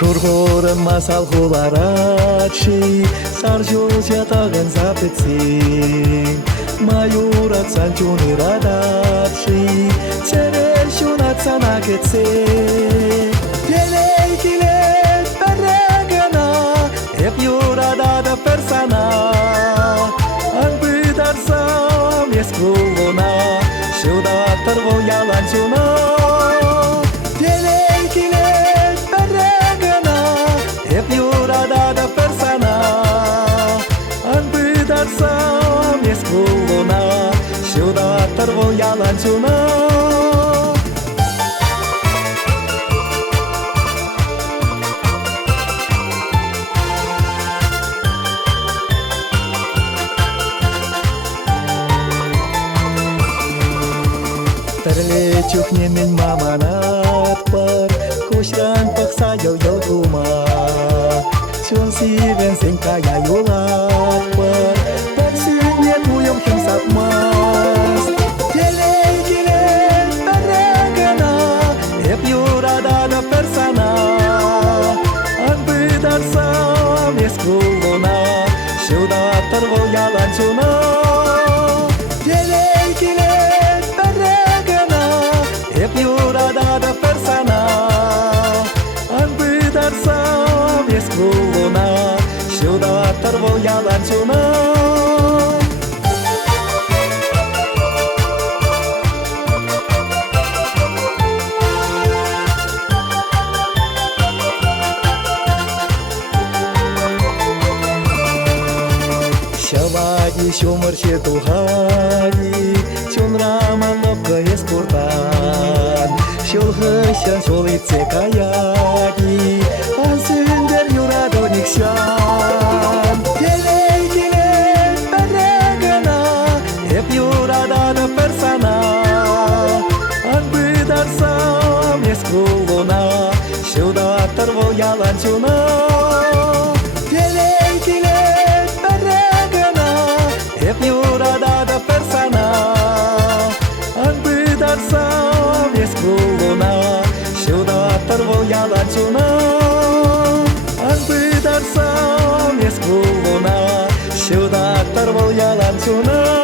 Шургорын масал хуларачи Саржулся тагын запецин Маюрат санчуны радачи Церель шунат санакетсе Телей килет перегена Эп юрадада персана Анбыдарсам ескулуна Шуда тарвол яланчуна Tarvol yalancuna Terle chuknin mamanat par Kushran paksa yo kuma Chun si ven sen kaya yolat par Persin yet uyom kim sapmas Persana Anbıdarsam eskuluna Şuda tarvol yalancuna Geley kilet berregana Hep yurada da persana Anbıdarsam eskuluna Şuda tarvol yalancuna Шавади шумарче тухади Чунрама лопка эспуртан Шулхыщан шулитсе каяди Ансындер юраду никшан Келей келей берегана Эп юрада да персана Анбыдарсам эскулуна Шуда тарвол яланчуна Tarvol yalancuna Anbıdarsam eskuluna Şuda tarvol yalancuna